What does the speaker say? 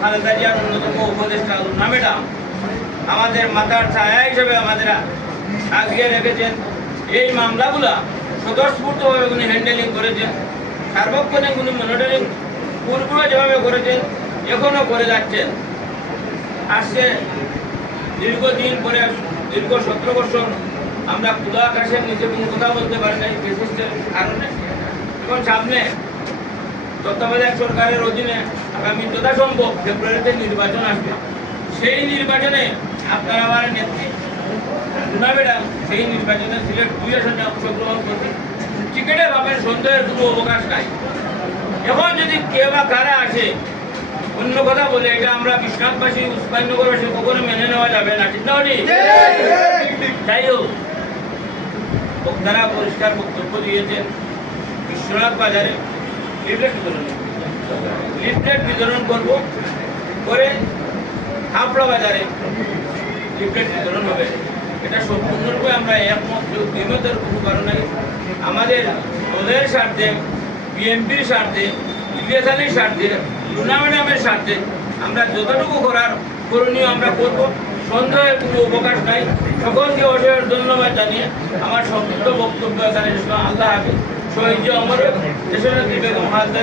খালেদা জিয়ার অন্যতম উপদেষ্টা রুনা ম্যাডাম আমাদের মাথার ছায়া হিসেবে আমাদের আগিয়ে রেখেছেন। এই মামলাগুলা স্বতঃস্ফূর্তভাবে উনি হ্যান্ডেলিং করেছেন, সার্বক্ষণিক উনি মনিটরিং পূর্বে যেভাবে করেছেন এখনও করে যাচ্ছেন। আসছে দীর্ঘদিন পরে, দীর্ঘ 17 বছর আমরা খোলা আকাশের নিচে কোনো কথা বলতে পারি নাই বিশিষ্টের কারণে। এখন সামনে তত্ত্বাবধায়ক সরকারের অধীনে আগামী যথাসম্ভব ফেব্রুয়ারিতে নির্বাচন আসবে। সেই নির্বাচনে আপনারা আমার নেত্রী রুনা ম্যাডাম সেই নির্বাচনে সিলেট 2 আসনে অংশগ্রহণ করবে। টিকিটে পাবেন, সন্দেহের কোনো অবকাশ নাই। এখন যদি কেউ বা কারা আসে অন্য কথা বলে, এটা আমরা বিশ্বনাথবাসী উসমাননগরবাসী কখনো মেনে নেওয়া যাবে না, ঠিক না? যাই হোক, বক্তারা পরিষ্কার বক্তব্য দিয়েছেন। বিশ্বনাথ বাজারে লিফলেট বিতরণ করব, করে হাবড়া বাজারে লিফলেট বিতরণ হবে। এটা সম্পূর্ণরূপে আমরা একমত, দ্বিমতের কোনো কারণ নাই। আমাদের দলের স্বার্থে, বিএনপির স্বার্থে, ইলিয়াসের স্বার্থে, রুনা ম্যাডামের স্বার্থে আমরা যতটুকু করার করণীয় আমরা করব, সন্দেহের কোনো অবকাশ নাই। সকলকে অশেষ ধন্যবাদ জানিয়ে আমার সংক্ষিপ্ত বক্তব্য এখানে আল্লাহ হাফেজ। শহীদ অমর দেশের বেগম খালেদা